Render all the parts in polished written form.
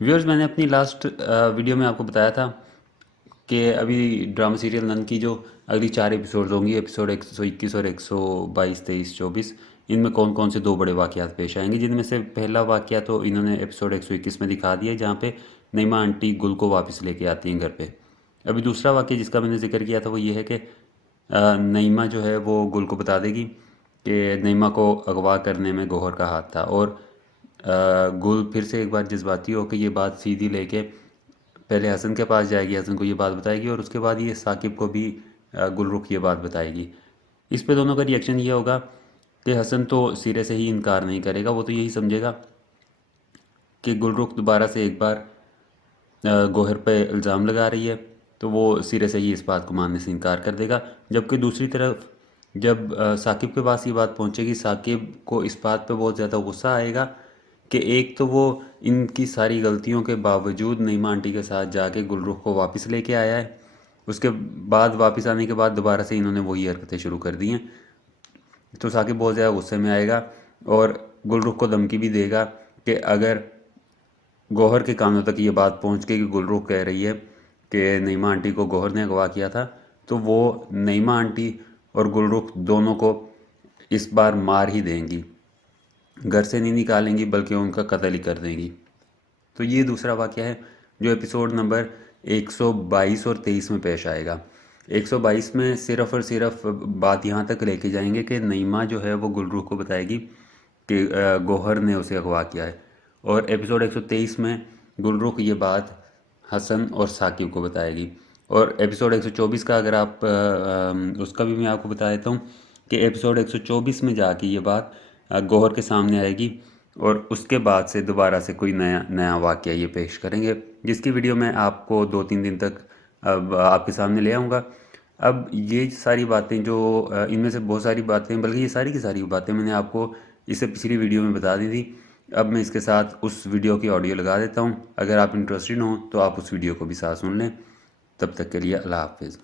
Viewers, मैंने अपनी last video में आपको बताया था कि अभी ड्रामा सीरियल नन की जो अगली 4 एपिसोड्स होंगी, एपिसोड 121 और 122, 23, 24, इनमें कौन कौन से दो बड़े वाक़यात पेश आएंगे। जिनमें से पहला वाक़या तो इन्होंने एपिसोड 121 में दिखा दिया, जहाँ पे नईमा आंटी गुल को वापस लेके आती हैं घर पे। अभी दूसरा वाक़या जिसका मैंने जिक्र किया था वो ये है कि नईमा जो है वो गुल को बता देगी कि नईमा को अगवा करने में गौहर का हाथ था, और गुल फिर से एक बार जज्बाती होकर ये बात सीधी लेके पहले हसन के पास जाएगी, हसन को ये बात बताएगी, और उसके बाद ये साकिब को भी गुलरुख ये बात बताएगी। इस पे दोनों का रिएक्शन ये होगा कि हसन तो सिरे से ही इनकार नहीं करेगा, वो तो यही समझेगा कि गुलरुख दोबारा से एक बार गौहर पे इल्ज़ाम लगा रही है, तो वो सिरे से ही इस बात को मानने से इनकार कर देगा। जबकि दूसरी तरफ जब साकिब के पास ये बात पहुंचेगी, साकिब को इस बात पे बहुत ज़्यादा गुस्सा आएगा कि एक तो वो इनकी सारी गलतियों के बावजूद नईमा आंटी के साथ जाके गुलरुख को वापस लेके आया है, उसके बाद वापस आने के बाद दोबारा से इन्होंने वही हरकतें शुरू कर दी हैं। तो साकिब बहुत ज़्यादा गुस्से में आएगा और गुलरुख को धमकी भी देगा कि अगर गौहर के कानों तक ये बात पहुंच के कि गुलरुख कह रही है कि नईमा आंटी को गौहर ने अगवा किया था, तो वो नईमा आंटी और गुलरुख दोनों को इस बार मार ही देंगी, घर से नहीं निकालेंगी बल्कि उनका कत्ल ही कर देंगी। तो ये दूसरा वाक़या है जो एपिसोड नंबर 122 और 23 में पेश आएगा। 122 में सिर्फ़ और सिर्फ बात यहाँ तक लेके जाएंगे कि नईमा जो है वो गुलरुख को बताएगी कि गौहर ने उसे अगवा किया है, और एपिसोड 123 में गुलरुख ये बात हसन और साकिब को बताएगी। और एपिसोड 124 का अगर आप उसका भी मैं आपको बता देता हूँ कि एपिसोड 124 में जाके ये बात गौहर के सामने आएगी, और उसके बाद से दोबारा से कोई नया नया वाक़या ये पेश करेंगे, जिसकी वीडियो मैं आपको 2-3 दिन तक अब आपके सामने ले आऊँगा। अब ये सारी बातें जो इनमें से बहुत सारी बातें, बल्कि ये सारी की सारी बातें मैंने आपको इससे पिछली वीडियो में बता दी थी। अब मैं इसके साथ उस वीडियो की ऑडियो लगा देता हूँ, अगर आप इंटरेस्टेड हों तो आप उस वीडियो को भी साथ सुन लें। तब तक के लिए अल्लाह हाफिज़।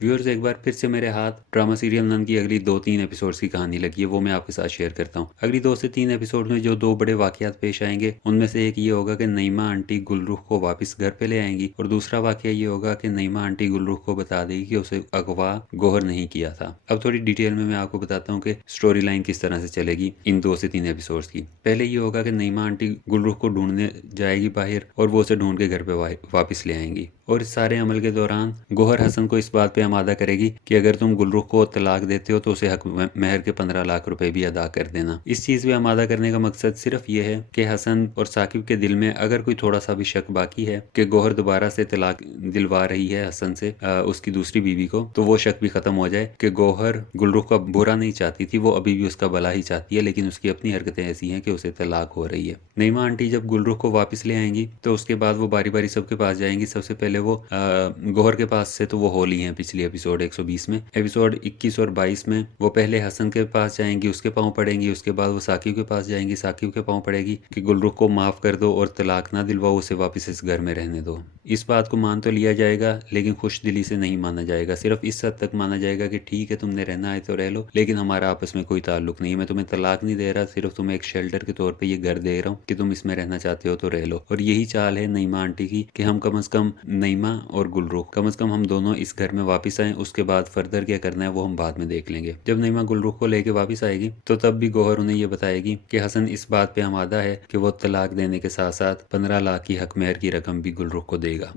व्यूअर्स, एक बार फिर से मेरे हाथ ड्रामा सीरियल नन की अगली 2-3 एपिसोड्स की कहानी लगी है, वो मैं आपके साथ शेयर करता हूँ। अगली 2 से 3 एपिसोड में जो दो बड़े वाकयात पेश आएंगे, उनमें से एक ये होगा कि नईमा आंटी गुलरुख को वापस घर पे ले आएंगी, और दूसरा वाकया ये होगा कि नईमा आंटी गुलरुख को बता देगी कि उसे अगवा गौहर नहीं किया था। अब थोड़ी डिटेल में मैं आपको बताता हूँ कि स्टोरी लाइन किस तरह से चलेगी इन 2 से 3 एपिसोड्स की। पहले ये होगा कि नईमा आंटी गुलरुख को ढूंढने जाएगी बाहर, और वो उसे ढूंढ के घर पे वापस ले आएंगी, और इस सारे अमल के दौरान गौहर हसन को इस बात पे आमादा करेगी कि अगर तुम गुलरुख को तलाक देते हो तो उसे हक महर के 15 लाख रुपए भी अदा कर देना। इस चीज़ पे आमादा करने का मकसद सिर्फ ये है कि हसन और साकिब के दिल में अगर कोई थोड़ा सा भी शक बाकी है कि गौहर दोबारा से तलाक दिलवा रही है हसन से उसकी दूसरी बीवी को, तो वो शक भी खत्म हो जाए कि गौहर गुलरुख का बुरा नहीं चाहती थी, वो अभी भी उसका भला ही चाहती है, लेकिन उसकी अपनी हरकतें ऐसी हैं कि उसे तलाक हो रही है। नईमा आंटी जब गुलरुख को वापस ले आएंगी तो उसके बाद वो बारी बारी सबके पास जाएंगी। सबसे पहले वो गौहर के पास से तो वो होली हैं पिछली एपिसोड 120 में। एपिसोड 21 और 22 में वो पहले हसन के पास जाएंगी, उसके पाँव पड़ेंगी, उसके बाद वो साकिब के पास जाएंगी, साकिब के पाँव पड़ेगी कि गुलरुख को माफ़ कर दो और तलाक ना दिलवाओ, उसे वापस इस घर में रहने दो। इस बात को मान तो लिया जाएगा, लेकिन खुश दिली से नहीं माना जाएगा। सिर्फ इस हद तक माना जाएगा कि ठीक है, तुमने रहना है तो रह लो, लेकिन हमारा आपस में कोई ताल्लुक नहीं है, मैं तुम्हें तलाक नहीं दे रहा, सिर्फ तुम्हें एक शेल्टर के तौर पर ये घर दे रहा हूँ कि तुम इसमें रहना चाहते हो तो रह लो। और यही चाल है नईमा आंटी की कि हम कम से कम नईमा और गुलरुख कम से कम हम दोनों इस घर में वापस आए, उसके बाद फर्दर क्या करना है वो हम बाद में देख लेंगे। जब नईमा गुलरुख को लेके वापस आएगी तो तब भी गौहर उन्हें ये बताएगी कि हसन इस बात पे आमादा है कि वो तलाक देने के साथ साथ 15 लाख की हक मेहर की रकम भी गुलरुख को देगा।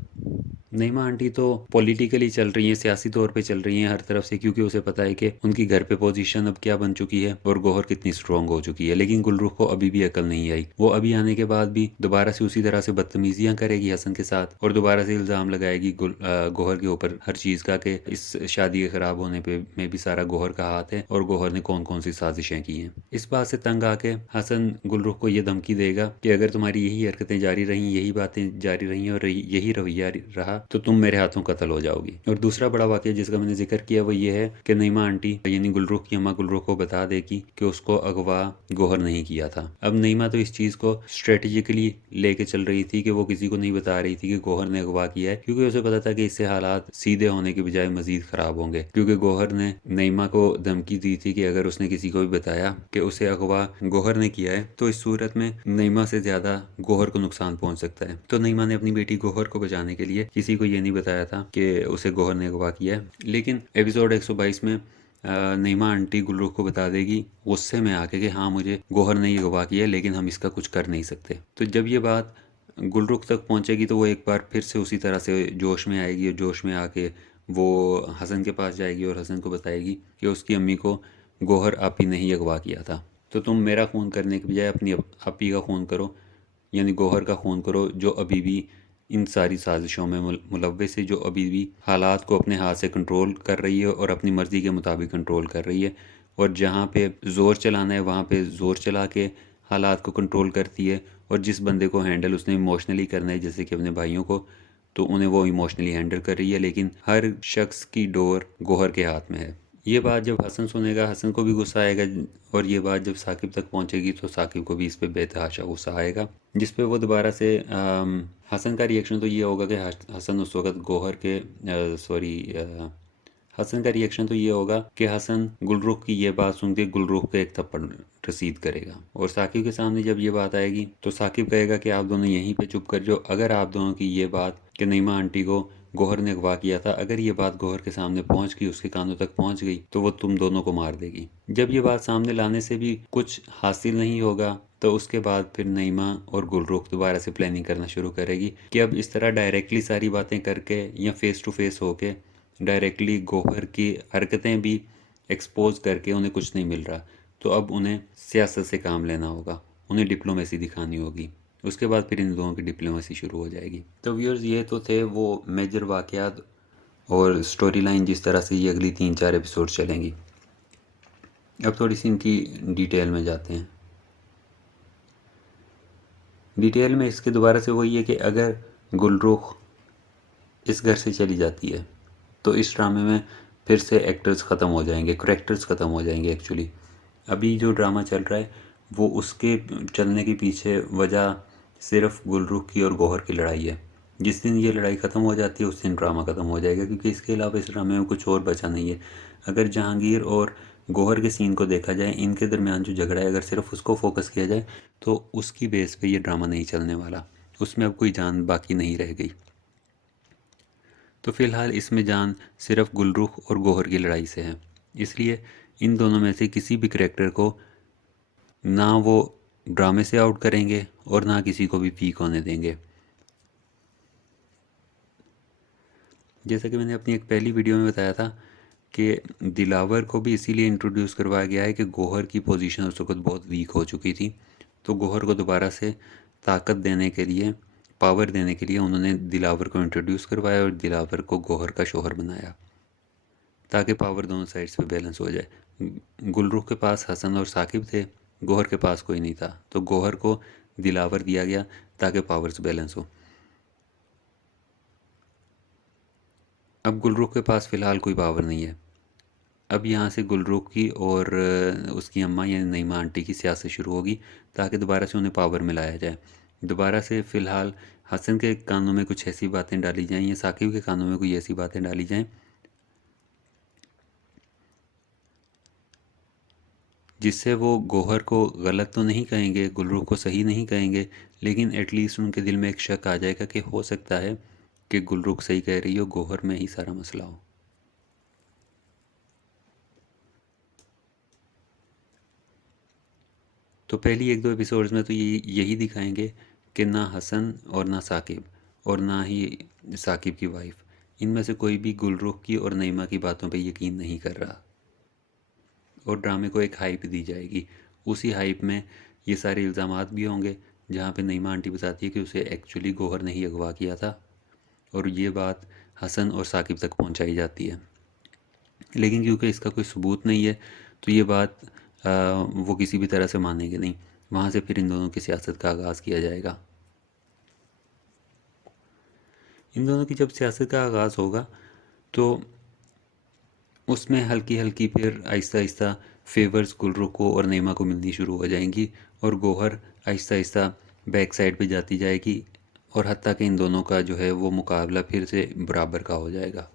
नईमा आंटी तो पॉलिटिकली चल रही हैं, सियासी तौर पे चल रही हैं हर तरफ से, क्योंकि उसे पता है कि उनकी घर पे पोजीशन अब क्या बन चुकी है और गौहर कितनी स्ट्रांग हो चुकी है। लेकिन गुलरुख को अभी भी अकल नहीं आई। वो अभी आने के बाद भी दोबारा से उसी तरह से बदतमीजियां करेगी हसन के साथ, और दोबारा से इल्ज़ाम लगाएगी गौहर के ऊपर हर चीज़ का कि इस शादी के ख़राब होने पे में भी सारा गौहर का हाथ है और गौहर ने कौन कौन सी साजिशें की हैं। इस बात से तंग आके हसन गुलरुख को ये धमकी देगा कि अगर तुम्हारी यही हरकतें जारी रहीं, यही बातें जारी रहीं और यही रवैया रहा तो तुम मेरे हाथों कत्ल हो जाओगी। और दूसरा बड़ा वाक़या जिसका मैंने जिक्र किया वो ये है कि नईमा आंटी यानी गुलरुख की अम्मा गुलरुख को बता देगी कि उसको अगवा गौहर नहीं किया था। अब नईमा तो इस चीज़ को स्ट्रेटेजिकली लेके चल रही थी कि वो किसी को नहीं बता रही थी कि गौहर ने अगवा किया है, क्योंकि उसे पता था कि इससे हालात सीधे होने के बजाय मजीद ख़राब होंगे, क्योंकि गौहर ने नईमा को धमकी दी थी कि अगर उसने किसी को भी बताया कि उसे अगवा गौहर ने किया है तो इस सूरत में नईमा से ज़्यादा गौहर को नुकसान पहुंच सकता है। तो नईमा ने अपनी बेटी गौहर को बचाने के लिए किसी को ये नहीं बताया था कि उसे गौहर ने अगवा किया है। लेकिन एपिसोड 122 में नईमा आंटी गुलरुख को बता देगी गुस्से में आके कि हाँ मुझे गौहर ने ये अगवा किया है लेकिन हम इसका कुछ कर नहीं सकते। तो जब ये बात गुलरुख तक पहुंचेगी तो वो एक बार फिर से उसी तरह से जोश में आएगी और जोश में आके वो हसन के पास जाएगी और हसन को बताएगी कि उसकी अम्मी को गौहर आपी ने ही अगवा किया था, तो तुम मेरा खून करने के बजाय अपनी आपी का खून करो, यानी गौहर का खून करो, जो अभी भी इन सारी साजिशों में मुलव्वस है, जो अभी भी हालात को अपने हाथ से कंट्रोल कर रही है और अपनी मर्ज़ी के मुताबिक कंट्रोल कर रही है, और जहाँ पे ज़ोर चलाना है वहाँ पे ज़ोर चला के हालात को कंट्रोल करती है, और जिस बंदे को हैंडल उसने इमोशनली करना है जैसे कि अपने भाइयों को, तो उन्हें वो इमोशनली हैंडल कर रही है। लेकिन हर शख्स की डोर गौहर के हाथ में है। ये बात जब हसन सुनेगा हसन को भी गुस्सा आएगा, और ये बात जब साकिब तक पहुंचेगी तो साकिब को भी इस पे बेतहाशा गुस्सा आएगा, जिस पे वो दोबारा से हसन का रिएक्शन तो ये होगा कि हसन उस वक्त गौहर के हसन का रिएक्शन तो ये होगा कि हसन गुलरुख की ये बात सुन के गुलरुख पे एक थप्पड़ रसीद करेगा, और साकिब के सामने जब ये बात आएगी तो साकिब कहेगा कि आप दोनों यहीं पे चुप कर जाओ। अगर आप दोनों की ये बात कि नईमा आंटी को गौहर ने अगवा किया था, अगर ये बात गौहर के सामने पहुंच गई, उसके कानों तक पहुंच गई, तो वो तुम दोनों को मार देगी। जब ये बात सामने लाने से भी कुछ हासिल नहीं होगा तो उसके बाद फिर नईमा और गुलरुख दोबारा से प्लानिंग करना शुरू करेगी कि अब इस तरह डायरेक्टली सारी बातें करके या फेस टू फेस होके डायरेक्टली गौहर की हरकतें भी एक्सपोज करके उन्हें कुछ नहीं मिल रहा, तो अब उन्हें सियासत से काम लेना होगा, उन्हें डिप्लोमेसी दिखानी होगी। उसके बाद फिर इन दोनों की डिप्लोमेसी शुरू हो जाएगी। तो व्यूअर्स ये तो थे वो मेजर वाक़यात और स्टोरी लाइन जिस तरह से ये अगली 3-4 एपिसोड चलेंगी। अब थोड़ी सी इनकी डिटेल में जाते हैं। डिटेल में इसके दोबारा से वही है कि अगर गुलरुख इस घर से चली जाती है तो इस ड्रामे में फिर से एक्टर्स ख़त्म हो जाएंगे, करेक्टर्स ख़त्म हो जाएंगे। एक्चुअली अभी जो ड्रामा चल रहा है वो उसके चलने के पीछे वजह सिर्फ गुलरुख की और गौहर की लड़ाई है। जिस दिन ये लड़ाई ख़त्म हो जाती है उस दिन ड्रामा ख़त्म हो जाएगा, क्योंकि इसके अलावा इस ड्रामे में कुछ और बचा नहीं है। अगर जहांगीर और गौहर के सीन को देखा जाए, इनके दरमियान जो झगड़ा है, अगर सिर्फ उसको फोकस किया जाए तो उसकी बेस पे ये ड्रामा नहीं चलने वाला, उसमें अब कोई जान बाकी नहीं रह गई। तो फ़िलहाल इसमें जान सिर्फ गुलरुख और गौहर की लड़ाई से है, इसलिए इन दोनों में से किसी भी करेक्टर को ना वो ड्रामे से आउट करेंगे और ना किसी को भी पीक होने देंगे। जैसा कि मैंने अपनी एक पहली वीडियो में बताया था कि दिलावर को भी इसीलिए इंट्रोड्यूस करवाया गया है कि गौहर की पोजीशन उस वक्त बहुत वीक हो चुकी थी, तो गौहर को दोबारा से ताकत देने के लिए, पावर देने के लिए उन्होंने दिलावर को इंट्रोड्यूस करवाया और दिलावर को गौहर का शोहर बनाया, ताकि पावर दोनों साइड्स पे बैलेंस हो जाए। गुलरुख के पास हसन और साकिब थे, गौहर के पास कोई नहीं था, तो गौहर को दिलावर दिया गया ताकि पावर्स बैलेंस हो। अब गुलरुख के पास फ़िलहाल कोई पावर नहीं है। अब यहाँ से गुलरुख की और उसकी अम्मा यानी नईमा आंटी की सियासत शुरू होगी ताकि दोबारा से उन्हें पावर में लाया जाए। दोबारा से फ़िलहाल हसन के कानों में कुछ ऐसी बातें डाली जाएं या साकिब के कानों में कोई ऐसी बातें डाली जाएं जिससे वो गौहर को गलत तो नहीं कहेंगे, गुलरुख को सही नहीं कहेंगे, लेकिन एटलीस्ट उनके दिल में एक शक आ जाएगा कि हो सकता है कि गुलरुख सही कह रही हो, गौहर में ही सारा मसला हो। तो पहली 1-2 एपिसोड्स में तो यही दिखाएंगे कि ना हसन और ना साकिब और ना ही साकिब की वाइफ, इनमें से कोई भी गुलरुख की और नईमा की बातों पे यकीन नहीं कर रहा, और ड्रामे को एक हाइप दी जाएगी। उसी हाइप में ये सारे इल्ज़ामात भी होंगे जहाँ पे नईमा आंटी बताती है कि उसे एक्चुअली गौहर ने ही अगवा किया था, और ये बात हसन और साकिब तक पहुँचाई जाती है। लेकिन क्योंकि इसका कोई सबूत नहीं है तो ये बात वो किसी भी तरह से मानेंगे नहीं। वहाँ से फिर इन दोनों की सियासत का आगाज़ किया जाएगा। इन दोनों की जब सियासत का आगाज़ होगा तो उसमें हल्की हल्की फिर आहिस्ता आहिस्ता फेवर्स गुलरुख को और नईमा को मिलनी शुरू हो जाएंगी और गौहर आहिस्ता आहिस्ता बैक साइड पे जाती जाएगी और हत्ता कि इन दोनों का जो है वो मुकाबला फिर से बराबर का हो जाएगा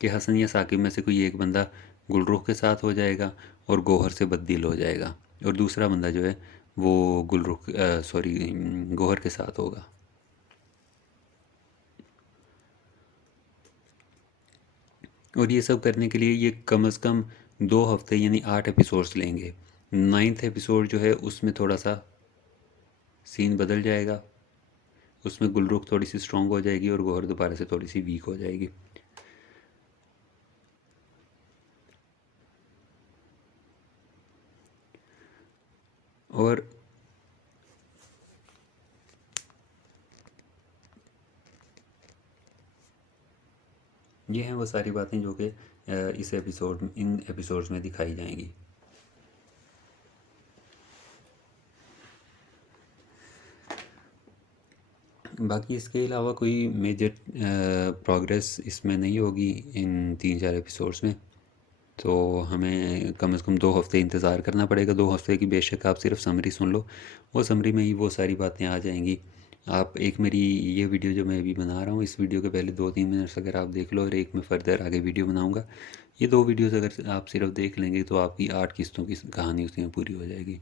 कि हसन या साकिब में से कोई एक बंदा गुलरुख के साथ हो जाएगा और गौहर से बददिल हो जाएगा और दूसरा बंदा जो है वो गौहर के साथ होगा। और ये सब करने के लिए ये कम से कम 2 हफ्ते यानी 8 एपिसोड्स लेंगे। 9th एपिसोड जो है उसमें थोड़ा सा सीन बदल जाएगा, उसमें गुलरुख थोड़ी सी स्ट्रॉन्ग हो जाएगी और गौहर दोबारा से थोड़ी सी वीक हो जाएगी। और ये हैं वो सारी बातें जो कि इन एपिसोड्स में दिखाई जाएंगी। बाकी इसके अलावा कोई मेजर प्रोग्रेस इसमें नहीं होगी इन 3-4 एपिसोड्स में, तो हमें कम से कम 2 हफ्ते इंतज़ार करना पड़ेगा। 2 हफ्ते की बेशक आप सिर्फ समरी सुन लो, वो समरी में ही वो सारी बातें आ जाएंगी। आप एक मेरी ये वीडियो जो मैं अभी बना रहा हूँ, इस वीडियो के पहले 2-3 मिनट्स अगर आप देख लो और एक मैं फ़र्दर आगे वीडियो बनाऊँगा, ये 2 वीडियोज़ अगर आप सिर्फ देख लेंगे तो आपकी 8 किस्तों की कहानी उसमें पूरी हो जाएगी।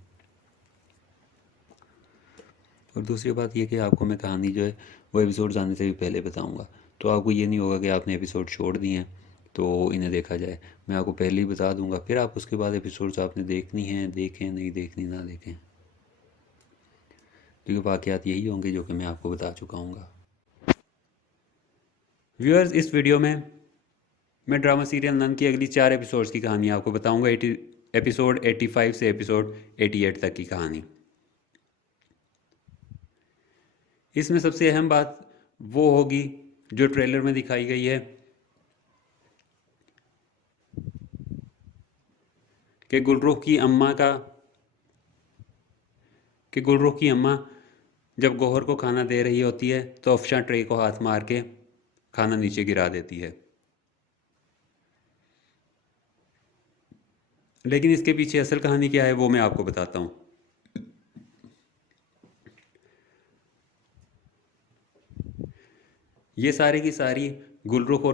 और दूसरी बात ये कि आपको मैं कहानी जो है वो एपिसोड आने से भी पहले बताऊँगा, तो आपको ये नहीं होगा कि आपने एपिसोड छोड़ दिए हैं तो इन्हें देखा जाए। मैं आपको पहले ही बता दूंगा, फिर आप उसके बाद एपिसोड्स आपने देखनी हैं, देखें नहीं देखनी ना देखें, क्योंकि वाक़यात यही होंगे जो कि मैं आपको बता चुका हूँ। व्यूअर्स, इस वीडियो में मैं ड्रामा सीरियल नन की अगली 4 एपिसोड्स की कहानी आपको बताऊंगा। एपिसोड 85 से एपिसोड 88 तक की कहानी। इसमें सबसे अहम बात वो होगी जो ट्रेलर में दिखाई गई है कि गुलरुख की अम्मा जब गौहर को खाना दे रही होती है तो अफशा ट्रे को हाथ मार के खाना नीचे गिरा देती है। लेकिन इसके पीछे असल कहानी क्या है वो मैं आपको बताता हूँ। ये सारी की सारी गुलरुख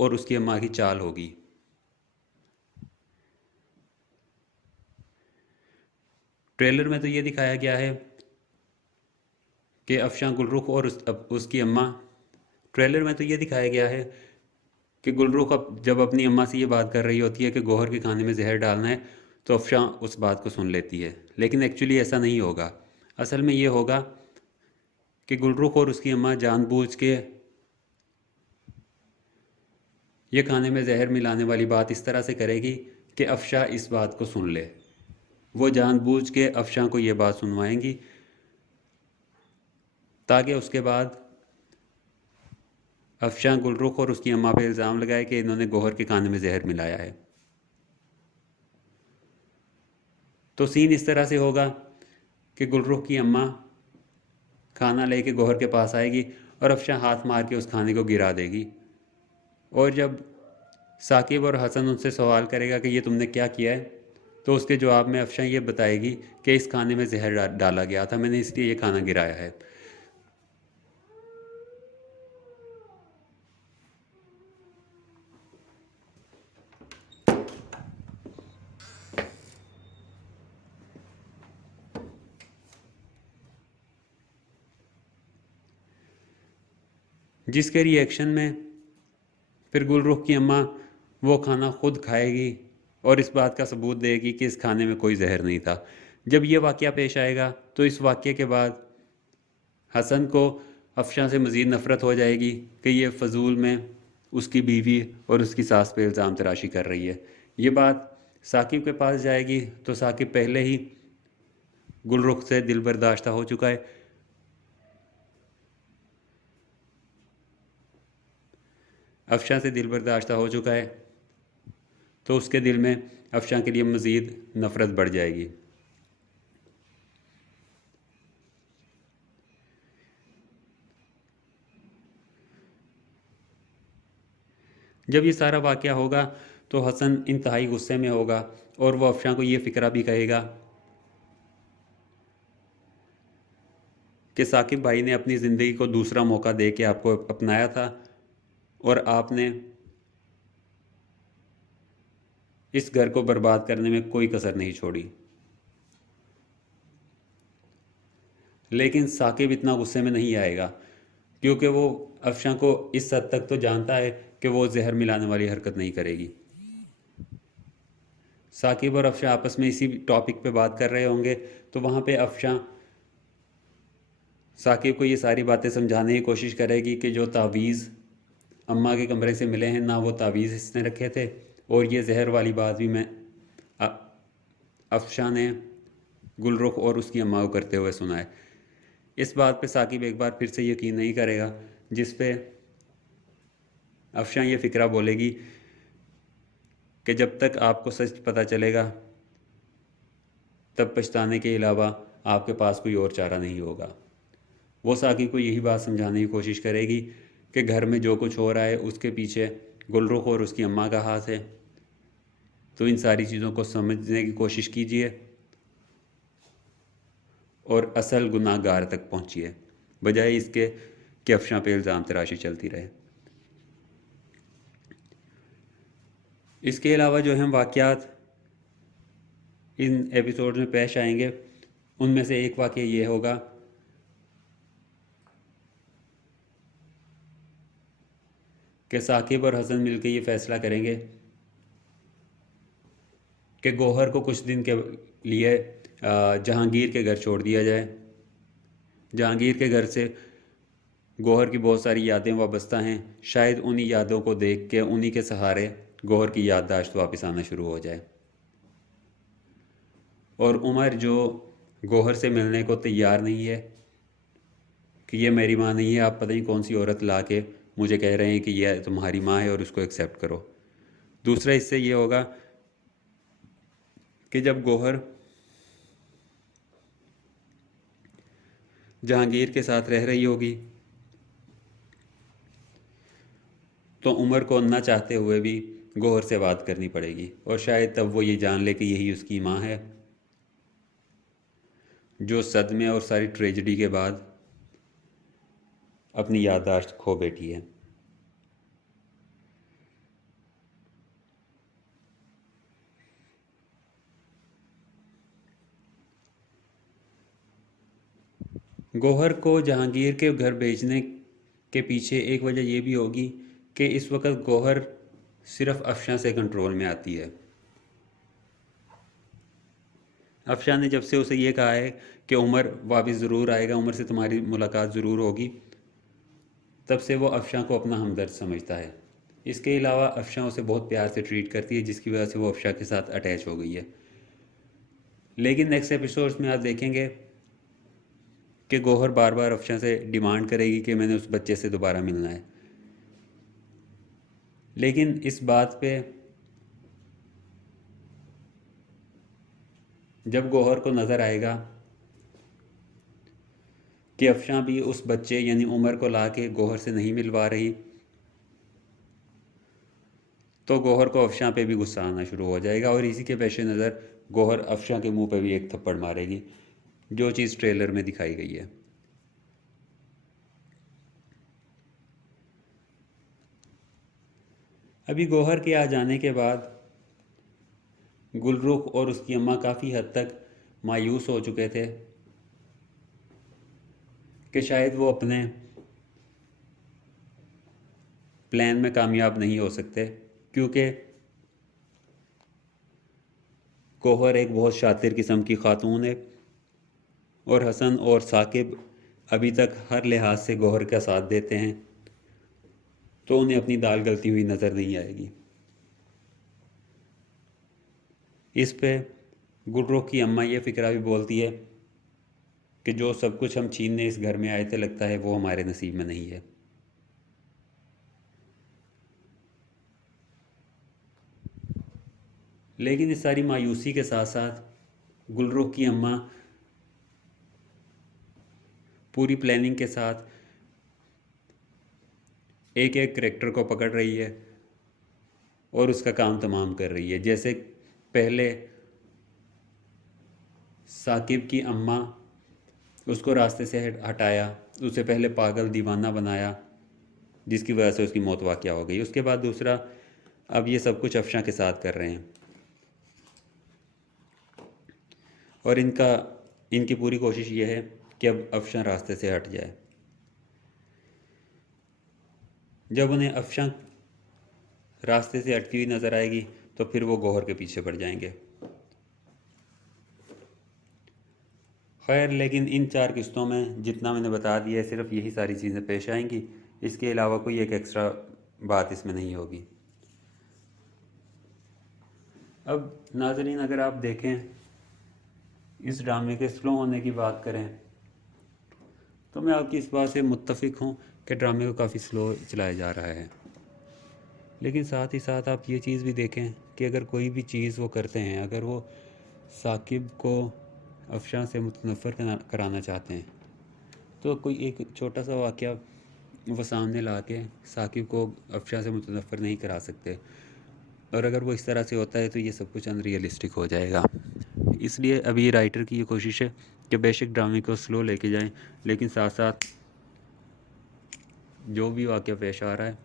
और उसकी अम्मा की चाल होगी। ट्रेलर में तो ये दिखाया गया है कि अफशा गुलरुख और उसकी अम्मा ट्रेलर में तो ये दिखाया गया है कि गुलरुख जब अपनी अम्मा से ये बात कर रही होती है कि गौहर के खाने में जहर डालना है तो अफशा उस बात को सुन लेती है, लेकिन एक्चुअली ऐसा नहीं होगा। असल में ये होगा कि गुलरुख और उसकी अम्मा जानबूझ के ये खाने में जहर मिलाने वाली बात इस तरह से करेगी कि अफशा इस बात को सुन ले। वो जानबूझ के अफशा को ये बात सुनवाएंगी ताकि उसके बाद अफशा गुलरुख और उसकी अम्मा पे इल्ज़ाम लगाए कि इन्होंने गौहर के खाने में जहर मिलाया है। तो सीन इस तरह से होगा कि गुलरुख की अम्मा खाना लेके गौहर के पास आएगी और अफशा हाथ मार के उस खाने को गिरा देगी। और जब साकिब और हसन उनसे सवाल करेगा कि ये तुमने क्या किया है, तो उसके जवाब में अफशा ये बताएगी कि इस खाने में जहर डाला गया था, मैंने इसलिए ये खाना गिराया है। जिसके रिएक्शन में फिर गुलरुख की अम्मा वो खाना खुद खाएगी और इस बात का सबूत देगी कि इस खाने में कोई जहर नहीं था। जब ये वाक़या पेश आएगा तो इस वाक़े के बाद हसन को अफशा से मज़ीद नफ़रत हो जाएगी कि ये फजूल में उसकी बीवी और उसकी सास पे इल्ज़ाम तराशी कर रही है। ये बात साकिब के पास जाएगी तो साकिब पहले ही गुलरुख से दिल बर्दाश्त हो चुका है। अफशा से दिल बर्दाश्त हो चुका है तो उसके दिल में अफशा के लिए मज़ीद नफ़रत बढ़ जाएगी। जब ये सारा वाक़या होगा तो हसन इंतहाई गुस्से में होगा और वो अफशां को ये फ़िक्रा भी कहेगा कि साकिब भाई ने अपनी ज़िंदगी को दूसरा मौका दे के आपको अपनाया था और आपने इस घर को बर्बाद करने में कोई कसर नहीं छोड़ी। लेकिन साकिब इतना गुस्से में नहीं आएगा क्योंकि वो अफशां को इस हद तक तो जानता है कि वो जहर मिलाने वाली हरकत नहीं करेगी। साकिब और अफशां आपस में इसी टॉपिक पे बात कर रहे होंगे तो वहाँ पे अफशां साकिब को ये सारी बातें समझाने की कोशिश करेगी कि जो तावीज़ अम्मा के कमरे से मिले हैं ना वो तावीज़ इसने रखे थे, और ये जहर वाली बात भी मैं अफशां ने गुलरुख और उसकी अम्मा को करते हुए सुना है। इस बात पे साकिब एक बार फिर से यकीन नहीं करेगा, जिस पे अफशां ये फ़िक्रा बोलेगी कि जब तक आपको सच पता चलेगा तब पछताने के अलावा आपके पास कोई और चारा नहीं होगा। वो साकिब को यही बात समझाने की कोशिश करेगी कि घर में जो कुछ हो रहा है उसके पीछे गुलरुख और उसकी अम्मा का हाथ है, तो इन सारी चीज़ों को समझने की कोशिश कीजिए और असल गुनाहगार तक पहुंचिए, बजाय इसके कि अफशां पे इल्ज़ाम तराशी चलती रहे। इसके अलावा जो हम वाक़यात इन एपिसोड में पेश आएंगे उनमें से एक वाक़या ये होगा कि साकिब और हसन मिलकर ये फ़ैसला करेंगे कि गौहर को कुछ दिन के लिए जहांगीर के घर छोड़ दिया जाए। जहांगीर के घर से गौहर की बहुत सारी यादें वाबस्ता हैं, शायद उन्हीं यादों को देख के उन्हीं के सहारे गौहर की याददाश्त वापस आना शुरू हो जाए। और उमर जो गौहर से मिलने को तैयार नहीं है कि ये मेरी माँ नहीं है, आप पता नहीं कौन सी औरत ला के मुझे कह रहे हैं कि यह तुम्हारी माँ है और उसको एक्सेप्ट करो। दूसरा इससे ये होगा कि जब गौहर जहांगीर के साथ रह रही होगी तो उमर को ना चाहते हुए भी गौहर से बात करनी पड़ेगी, और शायद तब वो ये जान ले कि यही उसकी माँ है जो सदमे और सारी ट्रेजेडी के बाद अपनी याददाश्त खो बैठी है। गौहर को जहांगीर के घर भेजने के पीछे एक वजह यह भी होगी कि इस वक्त गौहर सिर्फ अफशां से कंट्रोल में आती है। अफशां ने जब से उसे ये कहा है कि उमर वापस ज़रूर आएगा, उमर से तुम्हारी मुलाकात ज़रूर होगी, तब से वो अफशां को अपना हमदर्द समझता है। इसके अलावा अफशां उसे बहुत प्यार से ट्रीट करती है, जिसकी वजह से वो अफशां के साथ अटैच हो गई है। लेकिन नेक्स्ट एपिसोड्स में आप देखेंगे कि गौहर बार बार अफशां से डिमांड करेगी कि मैंने उस बच्चे से दोबारा मिलना है। लेकिन इस बात पे जब गौहर को नज़र आएगा कि अफशां भी उस बच्चे यानी उमर को ला के गौहर से नहीं मिलवा रही, तो गौहर को अफशां पे भी गुस्सा आना शुरू हो जाएगा, और इसी के पेश नज़र गौहर अफशां के मुंह पे भी एक थप्पड़ मारेगी, जो चीज़ ट्रेलर में दिखाई गई है। अभी गौहर के आ जाने के बाद गुलरुख और उसकी अम्मा काफ़ी हद तक मायूस हो चुके थे कि शायद वो अपने प्लान में कामयाब नहीं हो सकते, क्योंकि गौहर एक बहुत शातिर किस्म की खातून है और हसन और साकिब अभी तक हर लिहाज से गौहर का साथ देते हैं, तो उन्हें अपनी दाल गलती हुई नज़र नहीं आएगी। इस पे गुलरुख की अम्मा ये फ़िक्रा भी बोलती है कि जो सब कुछ हम छीनने इस घर में आए थे, लगता है वो हमारे नसीब में नहीं है। लेकिन इस सारी मायूसी के साथ साथ गुलरुख की अम्मा पूरी प्लानिंग के साथ एक एक करेक्टर को पकड़ रही है और उसका काम तमाम कर रही है। जैसे पहले साकिब की अम्मा उसको रास्ते से हटाया, उसे पहले पागल दीवाना बनाया, जिसकी वजह से उसकी मौत वाक़या हो गई। उसके बाद दूसरा, अब ये सब कुछ अफशां के साथ कर रहे हैं और इनकी पूरी कोशिश ये है कि अब अफशां रास्ते से हट जाए। जब उन्हें अफशां रास्ते से हटती हुई नज़र आएगी तो फिर वो गौहर के पीछे पड़ जाएंगे। खैर, लेकिन इन 4 किस्तों में जितना मैंने बता दिया है, सिर्फ यही सारी चीज़ें पेश आएंगी, इसके अलावा कोई एक एक्स्ट्रा बात इसमें नहीं होगी। अब नाज़रीन, अगर आप देखें, इस ड्रामे के स्लो होने की बात करें तो मैं आपकी इस बात से मुत्तफ़िक हूँ कि ड्रामे को काफ़ी स्लो चलाया जा रहा है। लेकिन साथ ही साथ आप ये चीज़ भी देखें कि अगर कोई भी चीज़ वो करते हैं, अगर वो साकिब को अफशां से मुतनफ़र कराना चाहते हैं, तो कोई एक छोटा सा वाक़या वो सामने ला के साकिब को अफशां से मुतनफ़र नहीं करा सकते। और अगर वो इस तरह से होता है तो ये सब कुछ अनरियलिस्टिक हो जाएगा। इसलिए अभी राइटर की ये कोशिश है कि बेशक ड्रामे को स्लो लेके जाएं, लेकिन साथ साथ जो भी वाक़या पेश आ रहा है,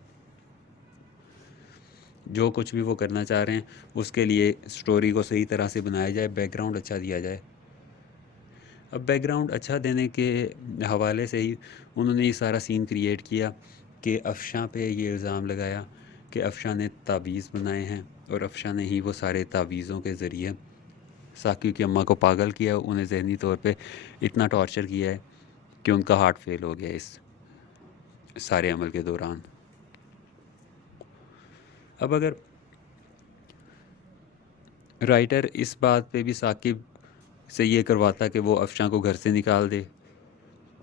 जो कुछ भी वो करना चाह रहे हैं, उसके लिए स्टोरी को सही तरह से बनाया जाए, बैकग्राउंड अच्छा दिया जाए। अब बैकग्राउंड अच्छा देने के हवाले से ही उन्होंने ये सारा सीन क्रिएट किया कि अफशां पे ये इल्ज़ाम लगाया कि अफशां ने तावीज़ बनाए हैं और अफशां ने ही वो सारे तावीज़ों के ज़रिए साकिब की अम्मा को पागल किया, उन्हें ज़हनी तौर पे इतना टॉर्चर किया है कि उनका हार्ट फेल हो गया इस सारे अमल के दौरान। अब अगर राइटर इस बात पे भी साकिब से ये करवाता कि वो अफशां को घर से निकाल दे,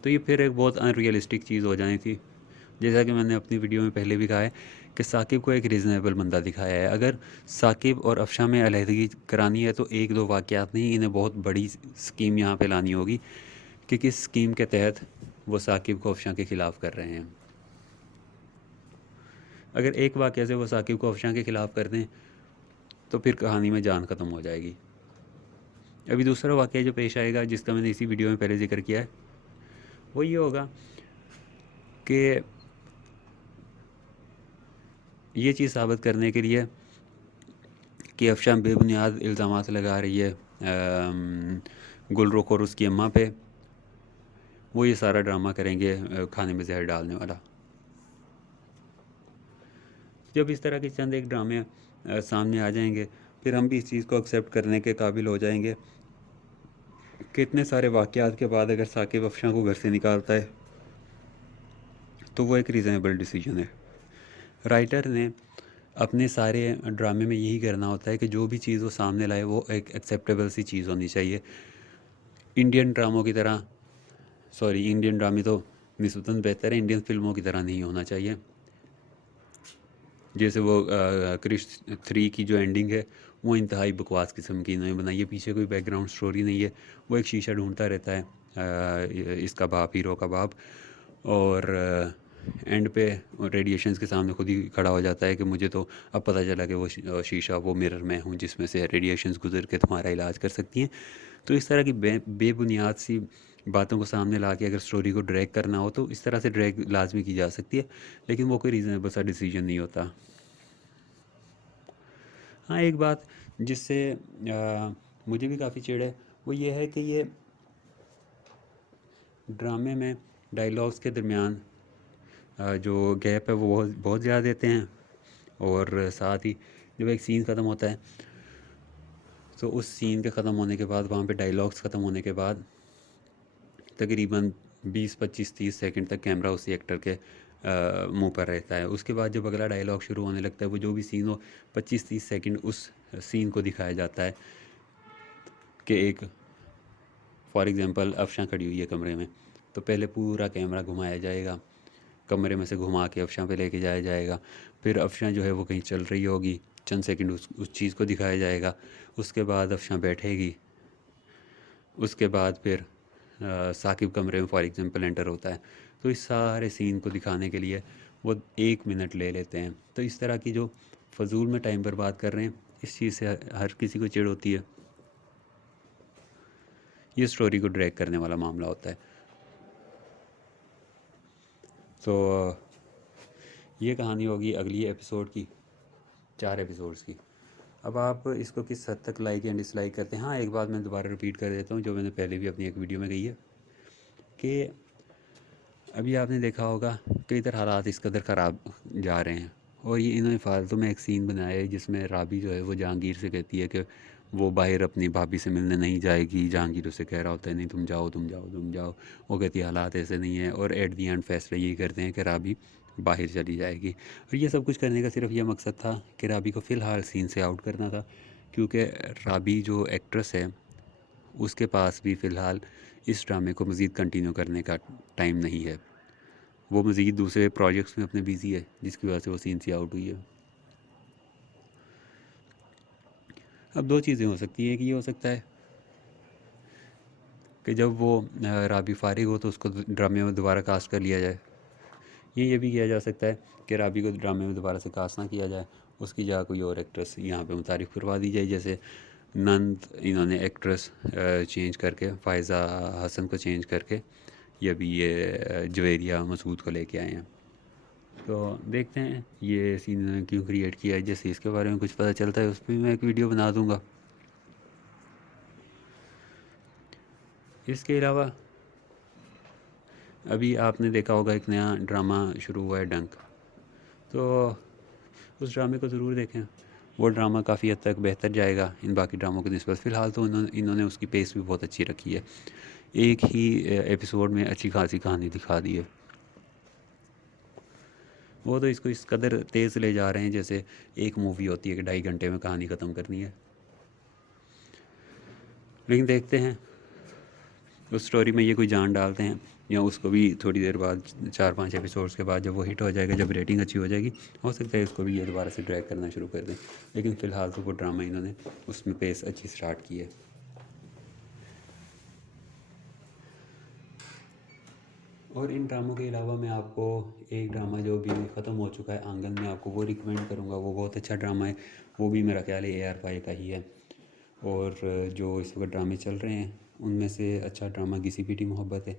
तो ये फिर एक बहुत अनरियलिस्टिक चीज़ हो जानी थी। जैसा कि मैंने अपनी वीडियो में पहले भी कहा है कि साकिब को एक रीज़नेबल बंदा दिखाया है। अगर साकिब और अफशां में अलहदगी करानी है तो एक दो वाक़यात नहीं, इन्हें बहुत बड़ी स्कीम यहाँ पे लानी होगी कि किस स्कीम के तहत वो साकिब को अफशां के ख़िलाफ़ कर रहे हैं। अगर एक वाक़ये से वो साकिब को अफशां के ख़िलाफ़ कर दें तो फिर कहानी में जान ख़त्म हो जाएगी। अभी दूसरा वाक़या जो पेश आएगा, जिसका मैंने इसी वीडियो में पहले जिक्र किया है, वो ये होगा कि ये चीज़ साबित करने के लिए कि अफशां बेबुनियाद इल्ज़ामात लगा रही है गुलरुख और उसकी अम्मा पे, वो ये सारा ड्रामा करेंगे खाने में जहर डालने वाला। जब इस तरह के चंद एक ड्रामे सामने आ जाएंगे, फिर हम भी इस चीज़ को एक्सेप्ट करने के काबिल हो जाएंगे कि इतने सारे वाक़यात के बाद अगर साकिब अफशां को घर से निकालता है तो वो एक रीज़नेबल डिसीजन है। राइटर ने अपने सारे ड्रामे में यही करना होता है कि जो भी चीज़ वो सामने लाए वो एक एक्सेप्टेबल सी चीज़ होनी चाहिए। इंडियन ड्रामों की तरह, इंडियन ड्रामे तो निस्बतन बेहतर है, इंडियन फिल्मों की तरह नहीं होना चाहिए। जैसे वो क्रिश 3 की जो एंडिंग है वो इंतहाई बकवास किस्म की इन्होंने बनाई है। पीछे कोई बैकग्राउंड स्टोरी नहीं है, वो एक शीशा ढूंढता रहता है, इसका बाप, हीरो का बाप, और एंड पे रेडिएशंस के सामने खुद ही खड़ा हो जाता है कि मुझे तो अब पता चला कि वो शीशा, वो मिरर मैं हूँ जिसमें से रेडिएशंस गुजर के तुम्हारा इलाज कर सकती हैं। तो इस तरह की बेबुनियाद सी बातों को सामने ला के अगर स्टोरी को ड्रैग करना हो तो इस तरह से ड्रैग लाजमी की जा सकती है, लेकिन वो कोई रीज़नेबल सा डिसीजन नहीं होता। हाँ, एक बात जिससे मुझे भी काफ़ी चिढ़ है वो ये है कि ये ड्रामे में डायलॉग्स के दरमियान जो गैप है वो बहुत बहुत ज़्यादा देते हैं, और साथ ही जब एक सीन ख़त्म होता है तो उस सीन के ख़त्म होने के बाद, वहाँ पे डायलॉग्स ख़त्म होने के बाद तकरीबन 20, 25, 30 सेकंड तक कैमरा उसी एक्टर के मुंह पर रहता है। उसके बाद जब अगला डायलॉग शुरू होने लगता है, वो जो भी सीन हो 25-30 सेकंड उस सीन को दिखाया जाता है कि एक फॉर एग्ज़ाम्पल अफशां खड़ी हुई है कमरे में, तो पहले पूरा कैमरा घुमाया जाएगा, कमरे में से घुमा के अफशां पे लेके जाया जाएगा। फिर अफशां जो है वो कहीं चल रही होगी, चंद सेकंड उस चीज़ को दिखाया जाएगा। उसके बाद अफशां बैठेगी, उसके बाद फिर साकिब कमरे में फॉर एग्ज़ाम्पल एंटर होता है। तो इस सारे सीन को दिखाने के लिए वो 1 मिनट ले लेते हैं। तो इस तरह की जो फजूल में टाइम बर्बाद कर रहे हैं। इस चीज़ से हर किसी को चिढ़ होती है। ये स्टोरी को ड्रैग करने वाला मामला होता है। तो ये कहानी होगी अगली एपिसोड की, 4 एपिसोड्स की। अब आप इसको किस हद तक लाइक या डिसलाइक करते हैं। हाँ, एक बात मैं दोबारा रिपीट कर देता हूँ जो मैंने पहले भी अपनी एक वीडियो में कही है कि अभी आपने देखा होगा कि इधर हालात इस कदर ख़राब जा रहे हैं, और ये इन्होंने फालतू में एक सीन बनाया है जिसमें राबी जो है वो जहांगीर से कहती है कि वो बाहर अपनी भाभी से मिलने नहीं जाएगी। जहांगीर उससे कह रहा होता है नहीं तुम जाओ तुम जाओ तुम जाओ। वो कहती है हालात ऐसे नहीं है, और एट दी एंड फैसला यही करते हैं कि राबी बाहर चली जाएगी। और ये सब कुछ करने का सिर्फ ये मकसद था कि राबी को फ़िलहाल सीन से आउट करना था, क्योंकि राबी जो एक्ट्रेस है उसके पास भी फ़िलहाल इस ड्रामे को मज़ीद कंटिन्यू करने का टाइम नहीं है। वो मज़ीद दूसरे प्रोजेक्ट्स में अपने बिज़ी है, जिसकी वजह से वो सीन से आउट हुई है। अब 2 चीज़ें हो सकती हैं कि ये हो सकता है कि जब वो राबी फ़ारिग हो तो उसको ड्रामे में दोबारा कास्ट कर लिया जाए। ये भी किया जा सकता है कि राबी को ड्रामे में दोबारा से कास्ट ना किया जाए, उसकी जगह कोई और एक्ट्रेस यहाँ पे मुतारिफ़ करवा दी जाए। जैसे नंद इन्होंने एक्ट्रेस चेंज करके फ़ायज़ा हसन को चेंज करके ये अभी ये जवेरिया मसूद को लेके आए हैं। तो देखते हैं ये सीन इन्होंने क्यों क्रिएट किया है। जैसे इसके बारे में कुछ पता चलता है उस पर मैं एक वीडियो बना दूँगा। इसके अलावा अभी आपने देखा होगा एक नया ड्रामा शुरू हुआ है डंक, तो उस ड्रामे को ज़रूर देखें। वो ड्रामा काफ़ी हद तक बेहतर जाएगा इन बाकी ड्रामों की निस्बत। फ़िलहाल तो इन्होंने उसकी पेस भी बहुत अच्छी रखी है। एक ही एपिसोड में अच्छी खासी कहानी दिखा दी है। वो तो इसको इस कदर तेज़ ले जा रहे हैं जैसे एक मूवी होती है कि 2.5 घंटे में कहानी ख़त्म करनी है। लेकिन देखते हैं उस स्टोरी में ये कोई जान डालते हैं या उसको भी थोड़ी देर बाद 4-5 एपिसोड्स के बाद जब वो हिट हो जाएगा, जब रेटिंग अच्छी हो जाएगी, हो सकता है इसको भी ये दोबारा से ड्रैग करना शुरू कर दें। लेकिन फ़िलहाल तो वो ड्रामा इन्होंने उसमें पेस अच्छी स्टार्ट की है। और इन ड्रामों के अलावा मैं आपको एक ड्रामा जो भी ख़त्म हो चुका है आंगन में, आपको वो रिकमेंड करूँगा। वो बहुत अच्छा ड्रामा है। वो भी मेरा ख्याल है AR पाई का ही है। और जो इस वक्त ड्रामे चल रहे हैं उनमें से अच्छा ड्रामा घिसी पिटी मोहब्बत है।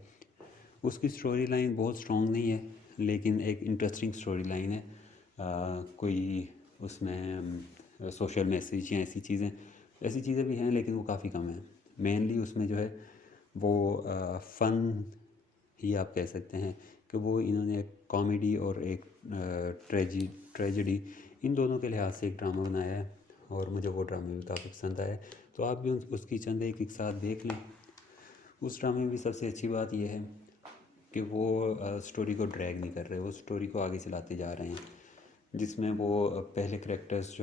उसकी स्टोरी लाइन बहुत स्ट्रॉन्ग नहीं है, लेकिन एक इंटरेस्टिंग स्टोरी लाइन है। कोई उसमें सोशल मैसेज या ऐसी चीज़ें भी हैं, लेकिन वो काफ़ी कम है। मेनली उसमें जो है वो फ़न ही आप कह सकते हैं कि वो इन्होंने एक कॉमेडी और एक ट्रेजेडी इन दोनों के लिहाज से एक ड्रामा बनाया है, और मुझे वो ड्रामा भी काफ़ी पसंद आया। तो आप भी उसकी चंद एक साथ देख लें। उस ड्रामे में भी सबसे अच्छी बात यह है कि वो स्टोरी को ड्रैग नहीं कर रहे, वो स्टोरी को आगे चलाते जा रहे हैं, जिसमें वो पहले करैक्टर्स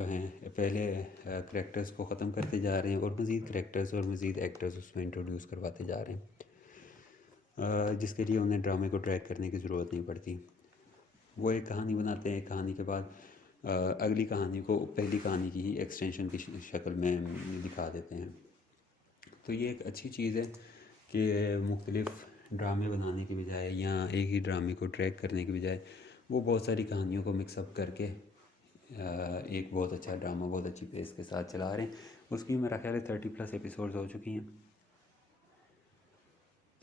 को ख़त्म करते जा रहे हैं और मज़ीद करैक्टर्स और मज़ीद एक्टर्स उसमें इंट्रोड्यूस करवाते जा रहे हैं, जिसके लिए उन्हें ड्रामे को ड्रैग करने की ज़रूरत नहीं पड़ती। वो एक कहानी बनाते हैं, एक कहानी के बाद अगली कहानी को पहली कहानी की ही एक्सटेंशन की शक्ल में दिखा देते हैं। तो ये एक अच्छी चीज़ है कि मुख्तलिफ़ ड्रामे बनाने की बजाय या एक ही ड्रामे को ट्रैक करने की बजाय वो बहुत सारी कहानियों को मिक्सअप करके एक बहुत अच्छा ड्रामा बहुत अच्छी पेस के साथ चला रहे हैं। उसकी मेरा ख्याल है 30+ एपिसोड्स हो चुकी हैं।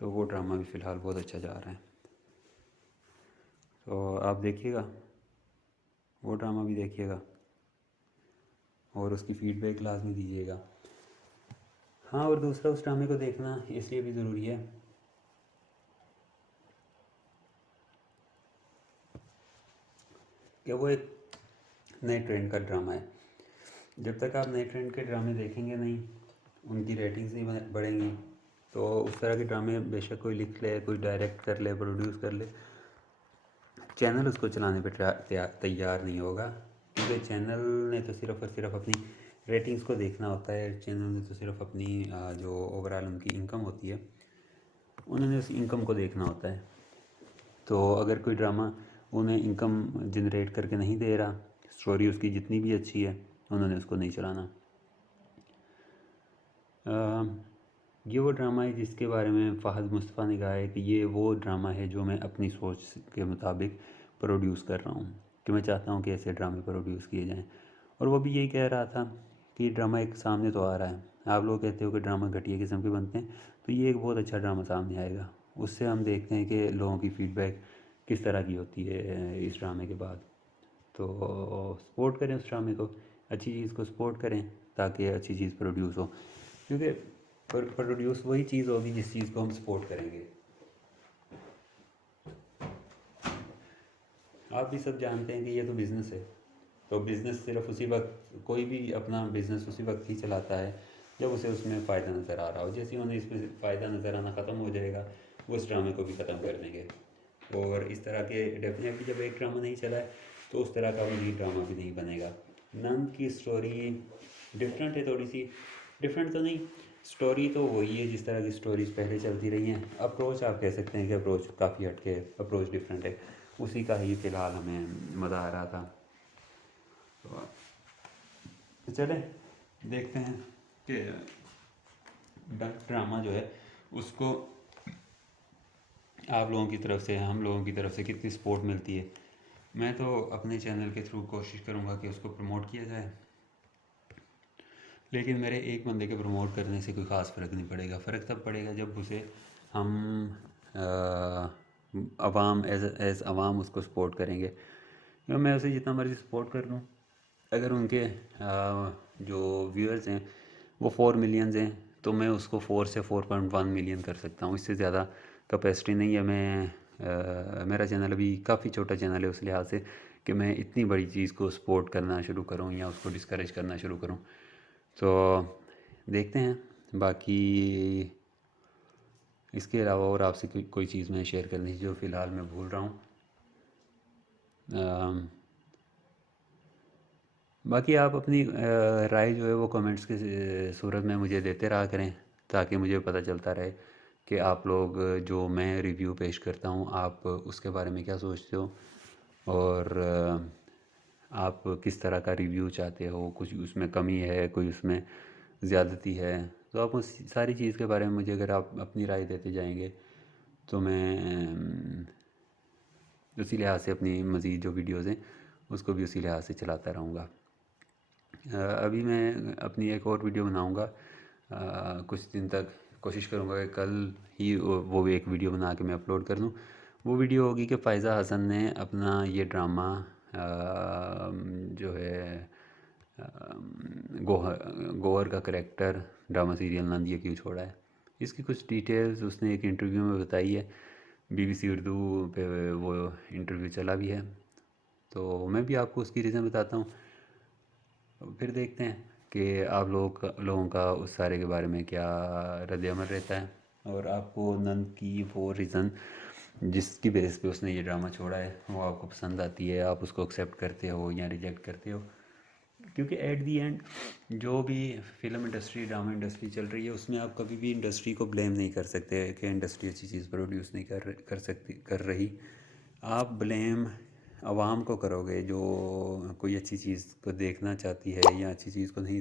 तो वो ड्रामा भी फ़िलहाल बहुत अच्छा जा रहा है। तो आप देखिएगा, वो ड्रामा भी देखिएगा और उसकी फ़ीडबैक लाजमी दीजिएगा। हाँ, और दूसरा उस ड्रामे को देखना इसलिए भी ज़रूरी है कि वो एक नए ट्रेंड का ड्रामा है। जब तक आप नए ट्रेंड के ड्रामे देखेंगे नहीं, उनकी रेटिंग्स नहीं बढ़ेंगी, तो उस तरह के ड्रामे बेशक कोई लिख ले, कोई डायरेक्ट कर ले, प्रोड्यूस कर ले, चैनल उसको चलाने पे तैयार नहीं होगा, क्योंकि चैनल ने तो सिर्फ़ और सिर्फ अपनी रेटिंग्स को देखना होता है। चैनल ने तो सिर्फ अपनी जो ओवरऑल उनकी इनकम होती है, उन्होंने उस इनकम को देखना होता है। तो अगर कोई ड्रामा उन्हें इनकम जनरेट करके नहीं दे रहा, स्टोरी उसकी जितनी भी अच्छी है, उन्होंने उसको नहीं चलाना। ये वो ड्रामा है जिसके बारे में फ़ाहद मुस्तफ़ा ने कहा है कि ये वो ड्रामा है जो मैं अपनी सोच के मुताबिक प्रोड्यूस कर रहा हूँ, कि मैं चाहता हूँ कि ऐसे ड्रामे प्रोड्यूस किए जाएँ। और वो भी यही कह रहा था कि ड्रामा एक सामने तो आ रहा है, आप लोग कहते हो कि ड्रामा घटिया किस्म के बनते हैं, तो ये एक बहुत अच्छा ड्रामा सामने आएगा। उससे हम देखते हैं कि लोगों की फ़ीडबैक किस तरह की होती है इस ड्रामे के बाद। तो सपोर्ट करें उस ड्रामे को, अच्छी चीज़ को सपोर्ट करें ताकि अच्छी चीज़ प्रोड्यूस हो, क्योंकि प्रोड्यूस वही चीज़ होगी जिस चीज़ को हम सपोर्ट करेंगे। आप भी सब जानते हैं कि ये तो बिज़नेस है, तो बिज़नेस सिर्फ उसी वक्त, कोई भी अपना बिज़नेस उसी वक्त ही चलाता है जब उसे उसमें फ़ायदा नज़र आ रहा हो। जैसे उन्हें इसमें फ़ायदा नज़र आना ख़त्म हो जाएगा, वो उस ड्रामे को भी ख़त्म कर देंगे। और इस तरह के डेफिनेटली जब एक ड्रामा नहीं चला है तो उस तरह का मज़ीद ड्रामा भी नहीं बनेगा। नंद की स्टोरी डिफरेंट है, थोड़ी सी डिफरेंट तो नहीं, स्टोरी तो वही है जिस तरह की स्टोरीज पहले चलती रही हैं। अप्रोच आप कह सकते हैं कि अप्रोच काफ़ी हटके है, अप्रोच डिफरेंट है, उसी का ही फ़िलहाल हमें मज़ा आ रहा था। तो चले देखते हैं कि ड्रामा जो है उसको आप लोगों की तरफ से, हम लोगों की तरफ से कितनी सपोर्ट मिलती है। मैं तो अपने चैनल के थ्रू कोशिश करूँगा कि उसको प्रमोट किया जाए, लेकिन मेरे एक बंदे के प्रमोट करने से कोई ख़ास फ़र्क नहीं पड़ेगा। फ़र्क तब पड़ेगा जब उसे हम अवाम एज़ अवाम उसको सपोर्ट करेंगे। क्योंकि मैं उसे जितना मर्ज़ी सपोर्ट कर लूँ, अगर उनके जो व्यूअर्स हैं वो 4 मिलियंस हैं, तो मैं उसको 4 से 4.1 मिलियन कर सकता हूँ, इससे ज़्यादा कैपेसिटी नहीं है। मेरा चैनल अभी काफ़ी छोटा चैनल है उस लिहाज से कि मैं इतनी बड़ी चीज़ को सपोर्ट करना शुरू करूँ या उसको डिस्करेज करना शुरू करूँ। तो देखते हैं। बाकी इसके अलावा और आपसे कोई चीज़ मैं शेयर करनी थी जो फ़िलहाल मैं भूल रहा हूँ। बाकी आप अपनी राय जो है वो कमेंट्स की सूरत में मुझे देते रहा करें, ताकि मुझे पता चलता रहे कि आप लोग जो मैं रिव्यू पेश करता हूँ आप उसके बारे में क्या सोचते हो, और आप किस तरह का रिव्यू चाहते हो, कुछ उसमें कमी है, कोई उसमें ज़्यादती है। तो आप उस सारी चीज़ के बारे में मुझे अगर आप अपनी राय देते जाएंगे तो मैं उसी लिहाज से अपनी मज़ीद जो वीडियोज़ हैं उसको भी उसी लिहाज से चलाता रहूँगा। अभी मैं अपनी एक और वीडियो बनाऊँगा, कुछ दिन तक कोशिश करूँगा कि कल ही वो एक वीडियो बना के मैं अपलोड कर दूँ। वो वीडियो होगी कि फ़ायज़ा हसन ने अपना ये ड्रामा जो है गौहर का करैक्टर ड्रामा सीरियल नंद ये क्यों छोड़ा है, इसकी कुछ डिटेल्स उसने एक इंटरव्यू में बताई है। BBC उर्दू पे वो इंटरव्यू चला भी है, तो मैं भी आपको उसकी रीज़न बताता हूँ। फिर देखते हैं कि आप लोगों का उस सारे के बारे में क्या रद्द-ए-अमल रहता है, और आपको नंद की वो रीज़न जिसकी बेस पे उसने ये ड्रामा छोड़ा है वो आपको पसंद आती है, आप उसको एक्सेप्ट करते हो या रिजेक्ट करते हो। क्योंकि एट दी एंड जो भी फिल्म इंडस्ट्री, ड्रामा इंडस्ट्री चल रही है उसमें आप कभी भी इंडस्ट्री को ब्लेम नहीं कर सकते कि इंडस्ट्री अच्छी चीज़ प्रोड्यूस नहीं कर रही। आप ब्लेम आवाम को करोगे जो कोई अच्छी चीज़ को देखना चाहती है या अच्छी चीज़ को नहीं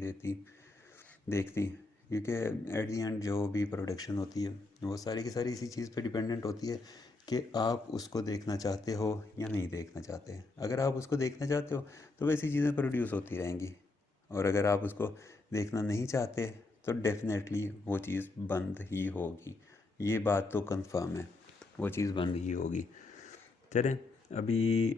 देखती। क्योंकि एट दी एंड जो भी प्रोडक्शन होती है वो सारी की सारी इसी चीज़ पे डिपेंडेंट होती है कि आप उसको देखना चाहते हो या नहीं देखना चाहते। अगर आप उसको देखना चाहते हो तो वैसी चीज़ें प्रोड्यूस होती रहेंगी, और अगर आप उसको देखना नहीं चाहते तो डेफिनेटली वो चीज़ बंद ही होगी। ये बात तो कंफर्म है, वो चीज़ बंद ही होगी। चलें अभी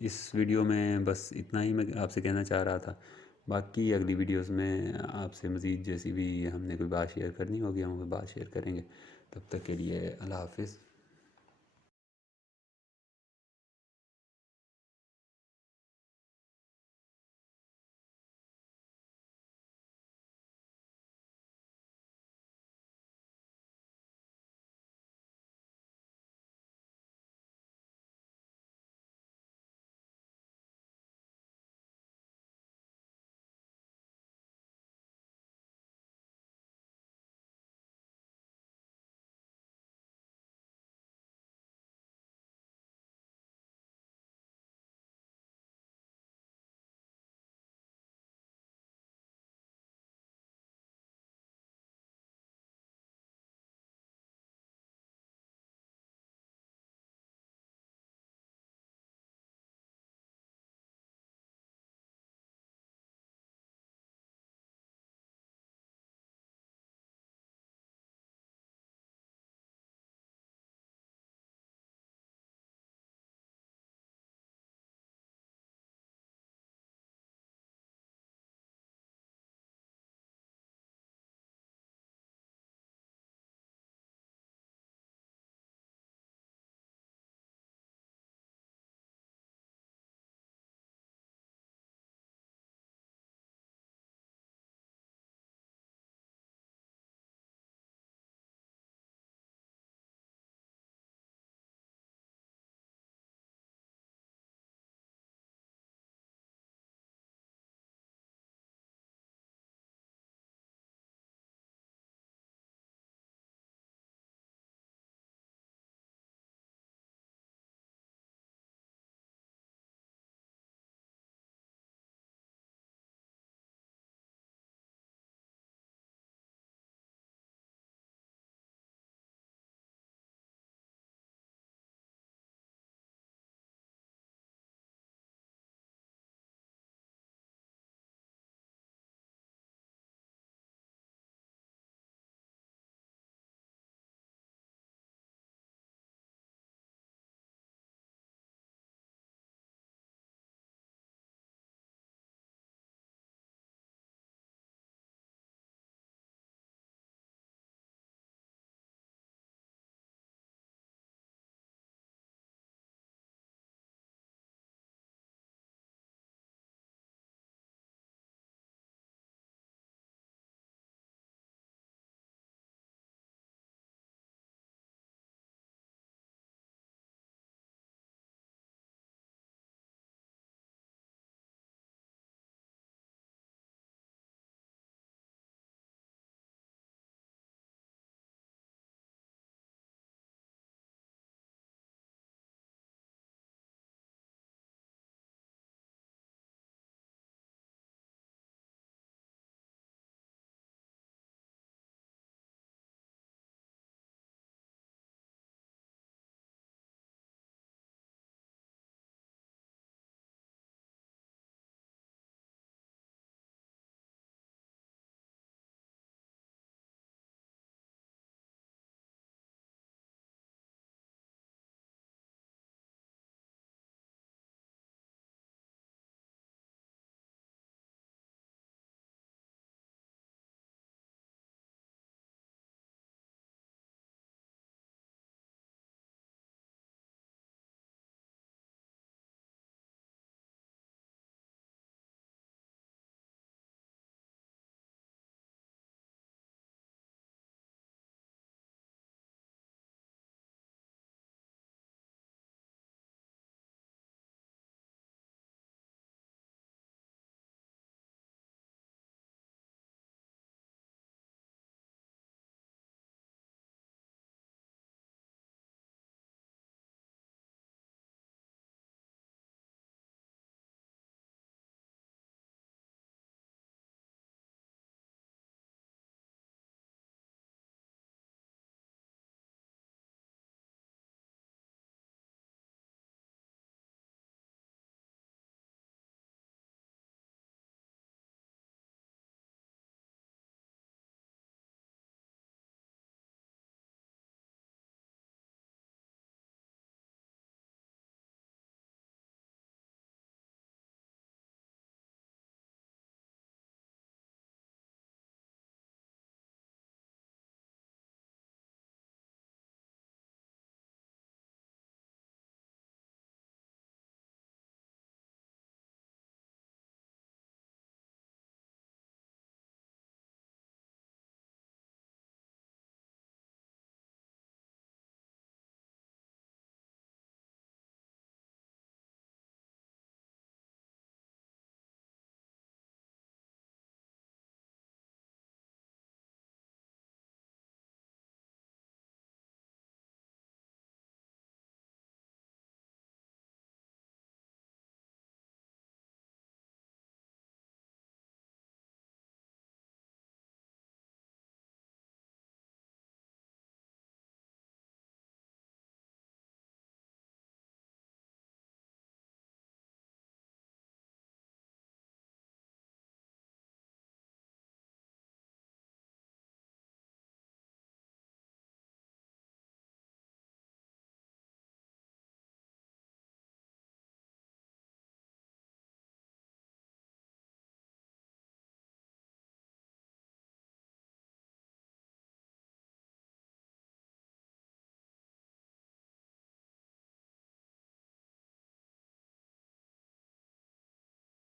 इस वीडियो में बस इतना ही मैं आपसे कहना चाह रहा था। बाकी अगली वीडियोस में आपसे मज़ीद जैसी भी हमने कोई बात शेयर करनी होगी हम वो बात शेयर करेंगे। तब तक के लिए अल्लाह हाफ़िज़।